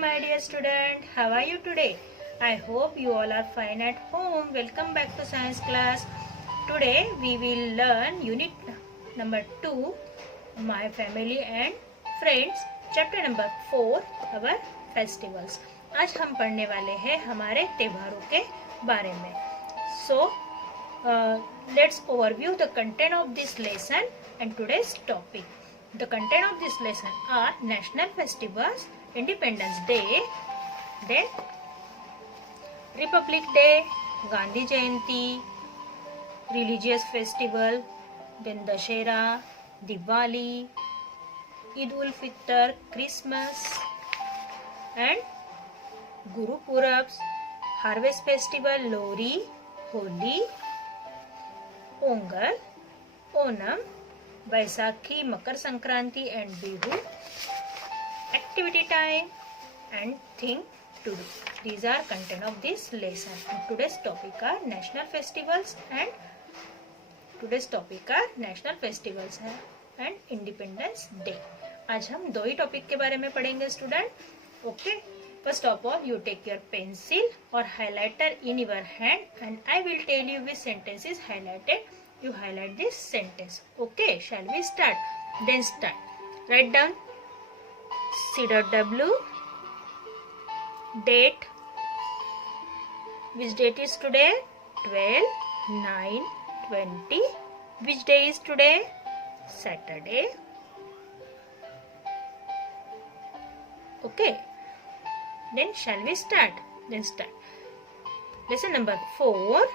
my dear student. How are you today? I hope you all are fine at home. Welcome back to science class. Today we will learn unit number 2, my family and friends, chapter number 4, our festivals. आज हम पढ़ने वाले हैं हमारे त्योहारों के बारे में. So let's overview the content of this lesson and today's topic. The content of this lesson are national festivals, Independence Day, then Republic Day, Gandhi Jayanti, religious festival, then Dashera, Diwali, Eid ul Fitr, Christmas, and Guru Purabs, Harvest Festival, Lohri, Holi, Pongal, Onam, Vaisakhi, Makar Sankranti and Bihu, activity time and thing to do. These are content of this lesson. And today's topic are national festivals and Independence Day. आज हम दो ही topic के बारे में पढ़ेंगे student. Okay, first of all you take your pencil or highlighter in your hand and I will tell you which sentence is highlighted. You highlight this sentence. Okay, shall we start? Then start. Write down C.W. Date. Which date is today? 12/9/20. Which day is today? Saturday. Okay. Then shall we start? Then start. Lesson number 4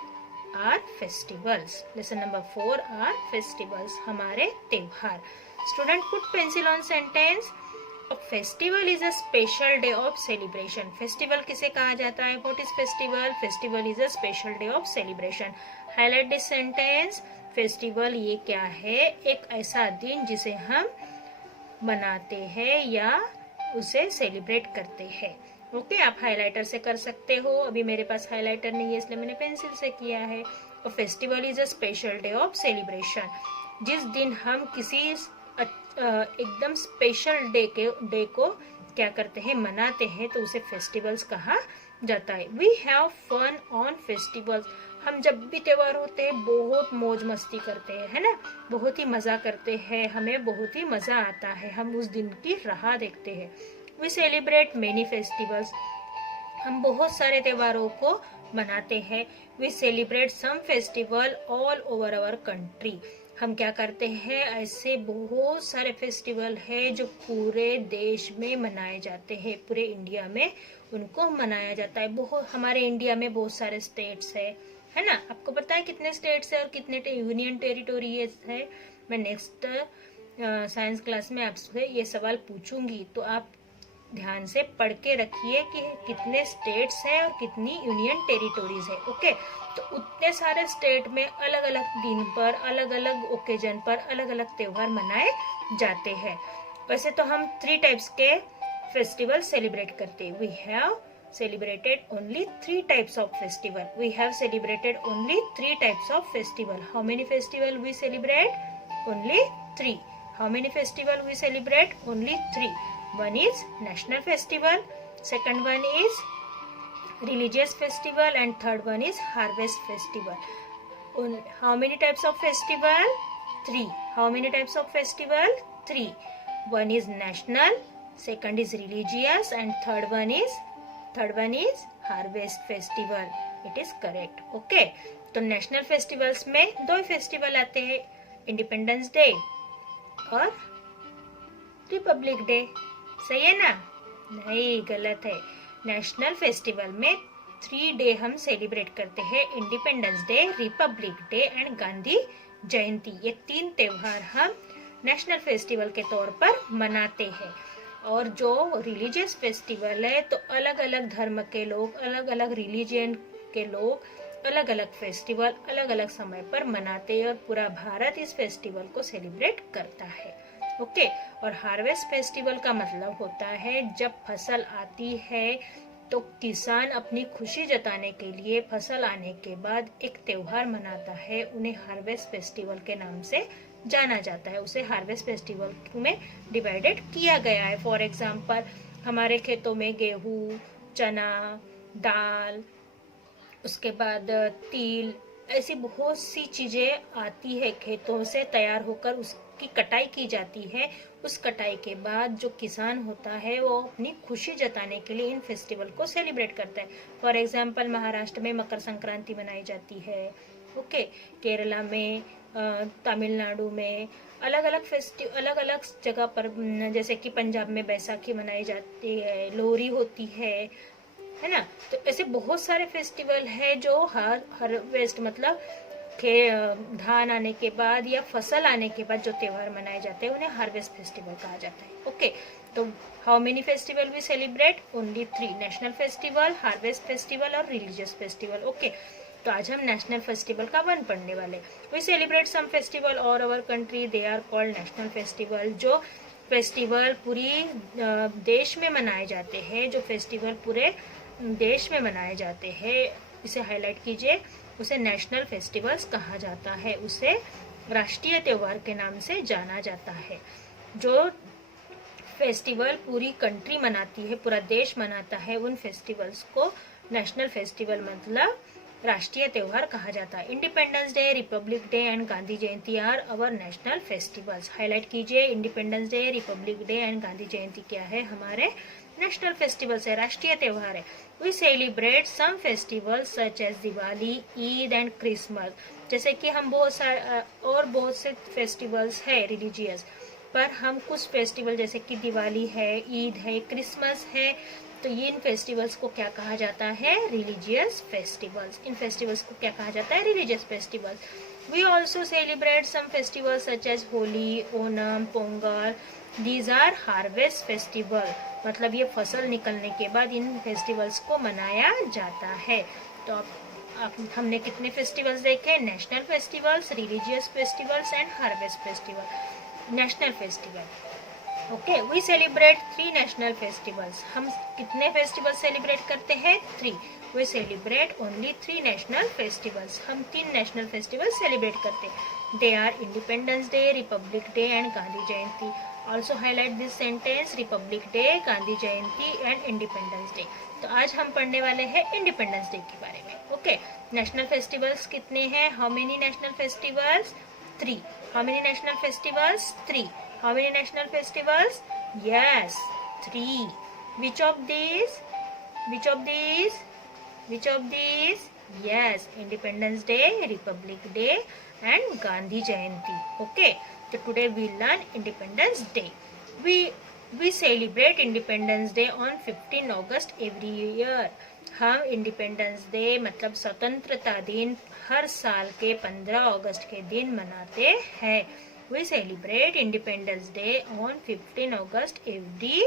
are festivals. Lesson number 4 are festivals. हमारे त्योहार. Student put pencil on sentence. A festival is a special day of celebration. Festival किसे कहा जाता है? What is festival? Festival is a special day of celebration. Highlight this sentence. Festival ये क्या है? एक ऐसा दिन जिसे हम मनाते हैं या उसे सेलिब्रेट करते हैं. ओके, आप हाइलाइटर से कर सकते हो. अभी मेरे पास हाइलाइटर नहीं है इसलिए मैंने पेंसिल से किया है. और festival is a special day of celebration. जिस दिन हम किसी एकदम स्पेशल डे को क्या करते हैं, मनाते हैं, तो उसे फेस्टिवल्स कहा जाता है. We have fun on festivals. हम जब भी त्योहार होते हैं बहुत मौज मस्ती करते हैं, है ना. बहुत ही मजा करते हैं, हमें बहुत ही मजा आता है. हम उस दिन की राह देखते हैं. We celebrate many festivals. हम बहुत सारे त्योहारों को मनाते हैं. We celebrate some festival all over our country. हम क्या करते हैं, ऐसे बहुत सारे फेस्टिवल है जो पूरे देश में मनाए जाते हैं. पूरे इंडिया में उनको मनाया जाता है. बहुत हमारे इंडिया में बहुत सारे स्टेट्स है ना. आपको पता है कितने स्टेट्स है और कितने यूनियन टेरिटोरीज है? मैं नेक्स्ट साइंस क्लास में आपसे ये सवाल पूछूंगी, तो आप ध्यान से पढ़ के रखिए कि कितने स्टेट्स हैं और कितनी यूनियन टेरिटोरीज है. ओके, तो उतने सारे स्टेट में अलग अलग दिन पर, अलग अलग ओकेजन पर अलग अलग त्योहार मनाए जाते हैं. वैसे तो हम 3 टाइप्स के फेस्टिवल सेलिब्रेट करते हैं. We have celebrated only 3 types of festival. We have celebrated only 3 types of festival. How many festival we celebrate? Only 3. How many festival we celebrate? Only 3. One is national festival, second one is religious festival, and third one is harvest festival. How many types of festival? 3. How many types of festival? 3. One is national, second is religious, and third one is harvest festival. It is correct. Okay, तो national festivals में 2 festival आते हैं, Independence day और Republic day. सही है ना? नहीं, गलत है. नेशनल फेस्टिवल में 3 डे हम सेलिब्रेट करते हैं. Independence day, Republic day and Gandhi Jayanti. ये 3 त्योहार हम नेशनल फेस्टिवल के तौर पर मनाते हैं. और जो रिलीजियस फेस्टिवल है तो अलग अलग धर्म के लोग, अलग अलग रिलीजियन के लोग अलग अलग फेस्टिवल अलग अलग समय पर मनाते हैं और पूरा भारत इस फेस्टिवल को सेलिब्रेट करता है. ओके, और हार्वेस्ट फेस्टिवल का मतलब होता है जब फसल आती है तो किसान अपनी खुशी जताने के लिए फसल आने के बाद एक त्योहार मनाता है. उन्हें हार्वेस्ट फेस्टिवल के नाम से जाना जाता है. उसे हार्वेस्ट फेस्टिवल में डिवाइडेड किया गया है. फॉर एग्जाम्पल हमारे खेतों में गेहूँ, चना, दाल, उसके बाद तिल, ऐसी बहुत सी चीजें आती है खेतों से तैयार होकर, उसकी कटाई की जाती है। उस कटाई के बाद जो किसान होता है वो अपनी खुशी जताने के लिए इन फेस्टिवल को सेलिब्रेट करता है। फॉर एग्जाम्पल महाराष्ट्र में मकर संक्रांति मनाई जाती है, ओके, केरला में, तमिलनाडु में, अलग अलग जगह पर, जैसे कि पंजाब में बैसाखी मनाई जाती है, लोहरी होती है ना। तो ऐसे बहुत सारे फेस्टिवल है जो हार्वेस्ट मतलब के धान आने के बाद या फसल आने के बाद जो त्योहार मनाए जाते हैं उन्हें हार्वेस्ट फेस्टिवल कहा जाता है, ओके। तो how many festival we celebrate? Only 3, national festival, harvest festival और रिलीजियस फेस्टिवल, ओके। तो आज हम नेशनल फेस्टिवल का 1 पढ़ने वाले। वी सेलिब्रेट सम फेस्टिवल और our country, they are called national festival. जो फेस्टिवल पूरी देश में मनाए जाते हैं, जो फेस्टिवल पूरे देश में मनाए जाते हैं, इसे हाईलाइट कीजिए, उसे नेशनल फेस्टिवल्स कहा जाता है, उसे राष्ट्रीय त्योहार के नाम से जाना जाता है। जो फेस्टिवल पूरी कंट्री मनाती है, पूरा देश मनाता है, उन फेस्टिवल्स को नेशनल फेस्टिवल मतलब राष्ट्रीय त्योहार कहा जाता है। Independence day, Republic day and Gandhi Jayanti are our national festivals. Highlight कीजिए, Independence day, Republic day and Gandhi Jayanti क्या है? हमारे नेशनल फेस्टिवल्स है, राष्ट्रीय त्योहार है। We celebrate some festivals such as Diwali, Eid and Christmas. जैसे कि हम बहुत से फेस्टिवल्स है रिलीजियस, पर हम कुछ फेस्टिवल जैसे कि दिवाली है, ईद है, क्रिसमस है, तो ये इन फेस्टिवल्स को क्या कहा जाता है? Religious festivals. इन फेस्टिवल्स को क्या कहा जाता है? Religious festivals. We also celebrate some festivals such as Holi, Onam, Pongal. These are harvest festival, मतलब ये फसल निकलने के बाद इन फेस्टिवल्स को मनाया जाता है। तो हमने कितने फेस्टिवल्स देखे? National festivals, religious festivals and harvest festival. National festival, okay, we celebrate 3 national festivals. हम कितने फेस्टिवल सेलिब्रेट करते हैं? 3। We celebrate only 3 national festivals. हम 3 नेशनल फेस्टिवल सेलिब्रेट करते हैं। They are independence day, Republic day and Gandhi Jayanti. Also highlight this sentence, republic day, Gandhi Jayanti and independence day. तो आज हम पढ़ने वाले हैं इंडिपेंडेंस डे के बारे में, ओके। नेशनल फेस्टिवल्स कितने हैं? How many national festivals? 3। How many national festivals? 3. How many national festivals? Yes, 3. Which of these? Which of these? Which of these? Yes, Independence Day, Republic Day and Gandhi Jayanti. Okay, so today we learn Independence Day. We celebrate Independence Day on 15 August every year. हम independence day मतलब स्वतंत्रता दिन हर साल के 15 अगस्त के दिन मनाते हैं। We celebrate Independence Day on 15 August every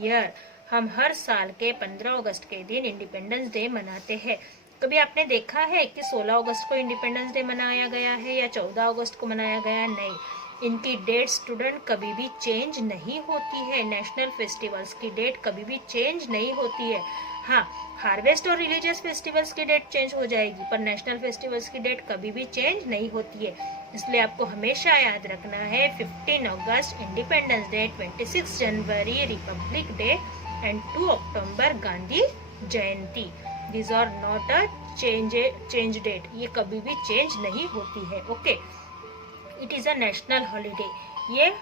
year. हम हर साल के 15 अगस्त के दिन इंडिपेंडेंस डे मनाते हैं। कभी आपने देखा है कि 16 अगस्त को इंडिपेंडेंस डे मनाया गया है या 14 अगस्त को मनाया गया? नहीं, इनकी डेट स्टूडेंट कभी भी चेंज नहीं होती है। नेशनल फेस्टिवल्स की डेट कभी भी चेंज नहीं होती है। हाँ, हार्वेस्ट और रिलीजियस फेस्टिवल्स की डेट चेंज हो जाएगी, पर नेशनल फेस्टिवल्स की डेट कभी भी चेंज नहीं होती है। इसलिए आपको हमेशा याद रखना है 15 अगस्त इंडिपेंडेंस डे, 26 जनवरी रिपब्लिक डे एंड 2 अक्टूबर Gandhi Jayanti. These are not a change date, ये कभी भी चेंज नहीं होती है, okay. It is a national holiday, ये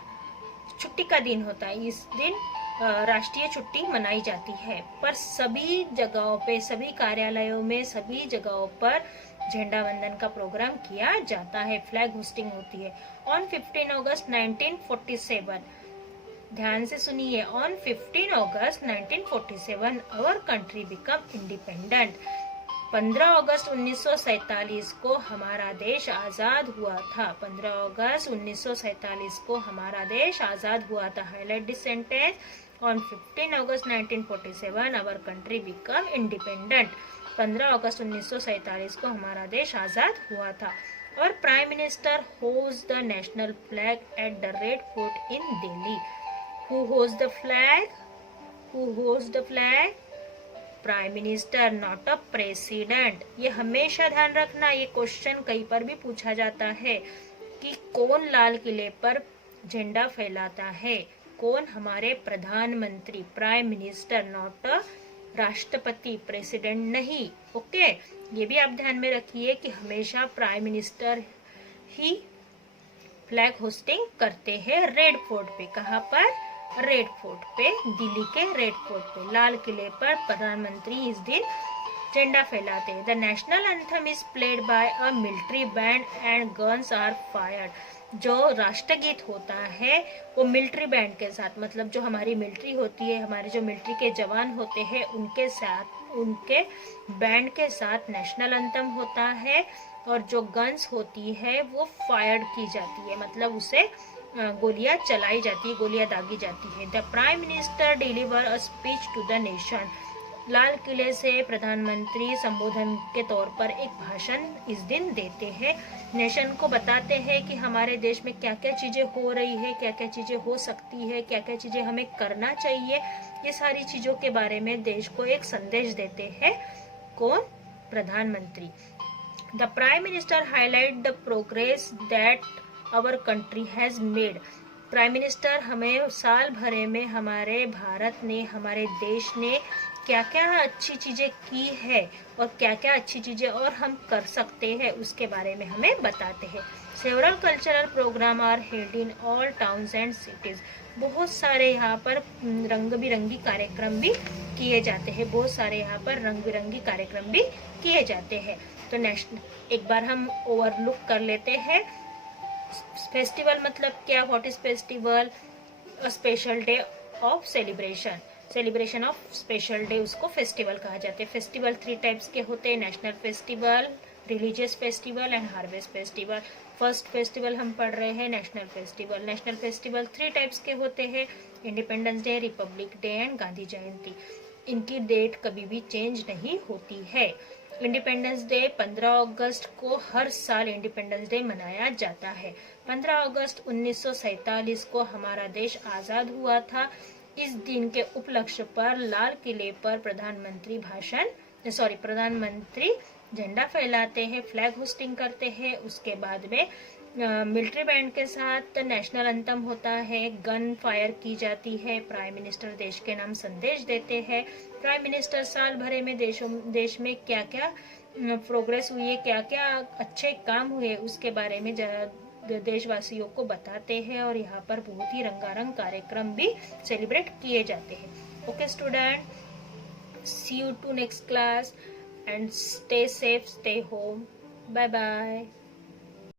छुट्टी का दिन होता है। इस दिन राष्ट्रीय छुट्टी मनाई जाती है, पर सभी जगहों पे, सभी कार्यालयों में, सभी जगहों पर झंडा वंदन का प्रोग्राम किया जाता है, फ्लैग होस्टिंग होती है। ऑन 15 अगस्त 1947, ध्यान से सुनिए, on 15 August 1947 our country become independent. 15 अगस्त 1947 को हमारा देश आजाद हुआ था। 15 अगस्त 1947 को हमारा देश आजाद हुआ था। Highlight this sentence, on 15 August 1947 our country become independent. 15 अगस्त 1947 को हमारा देश आजाद हुआ था। और prime minister host the national flag at the red fort in Delhi. Who host the flag? Who host the flag? Prime minister, not a president. ये हमेशा ध्यान रखना, ये क्वेश्चन कहीं पर भी पूछा जाता है कि कौन लाल किले पर झंडा फहराता है, कौन? हमारे प्रधानमंत्री, प्राइम मिनिस्टर, नॉट राष्ट्रपति, प्रेसिडेंट नहीं। ओके, ये भी आप ध्यान में रखिए कि हमेशा प्राइम मिनिस्टर ही फ्लैग होस्टिंग करते हैं रेड फोर्ट पे। कहाँ पर? रेड फोर्ट पे, दिल्ली के रेड फोर्ट पे, लाल किले पर प्रधानमंत्री इस दिन झंडा फहलाते हैं। The national anthem is played by a military band and guns are fired. जो राष्ट्रगीत होता है वो मिलिट्री बैंड के साथ, मतलब जो हमारी मिलिट्री होती है, हमारे जो मिलिट्री के जवान होते हैं उनके साथ, उनके बैंड के साथ नेशनल एंथम होता है, और जो गन्स होती है वो फायर्ड की जाती है, मतलब उसे गोलियां चलाई जाती है, गोलियां दागी जाती है। The prime minister deliver a speech to the nation. लाल किले से प्रधानमंत्री संबोधन के तौर पर एक भाषण इस दिन देते हैं, नेशन को बताते हैं कि हमारे देश में क्या क्या चीजें हो रही है, क्या क्या चीजें हो सकती है, क्या क्या चीजें हमें करना चाहिए, ये सारी चीजों के बारे में देश को एक संदेश देते हैं। कौन? प्रधानमंत्री। The prime minister highlight the progress that our country has made. Prime minister हमें साल भरे में हमारे भारत ने, हमारे देश ने क्या क्या अच्छी चीजें की है और क्या क्या अच्छी चीजें और हम कर सकते हैं उसके बारे में हमें बताते हैं। Several cultural programme are held in all towns and cities. बहुत सारे यहाँ पर रंग बिरंगी कार्यक्रम भी किए जाते हैं, बहुत सारे यहाँ पर रंग बिरंगी कार्यक्रम भी किए जाते हैं। तो नेशनल एक बार हम ओवरलुक कर लेते हैं। फेस्टिवल मतलब क्या? What is festival? A special day of celebration, celebration of special day, उसको फेस्टिवल कहा जाता है। फेस्टिवल 3 टाइप्स के होते हैं, national festival, religious festival and harvest festival. First festival हम पढ़ रहे हैं national festival. National festival 3 types के होते हैं, Independence day, Republic day and Gandhi Jayanti. इनकी डेट कभी भी चेंज नहीं होती है। इंडिपेंडेंस डे 15 अगस्त को हर साल इंडिपेंडेंस डे मनाया जाता है। 15 अगस्त 1947 को हमारा देश आजाद हुआ था। इस दिन के उपलक्ष्य पर लाल किले पर प्रधानमंत्री झंडा फहलाते हैं, फ्लैग होस्टिंग करते हैं। उसके बाद में मिलिट्री बैंड के साथ नेशनल एंथम होता है, गन फायर की जाती है, प्राइम मिनिस्टर देश के नाम संदेश देते हैं। प्राइम मिनिस्टर साल भरे में देश में क्या क्या प्रोग्रेस हुई है, क्या क्या अच्छे काम हुए उसके बारे में देशवासियों को बताते हैं, और यहाँ पर बहुत ही रंगारंग कार्यक्रम भी सेलिब्रेट किए जाते हैं। Okay student, see you to next class and stay safe, stay home, bye bye.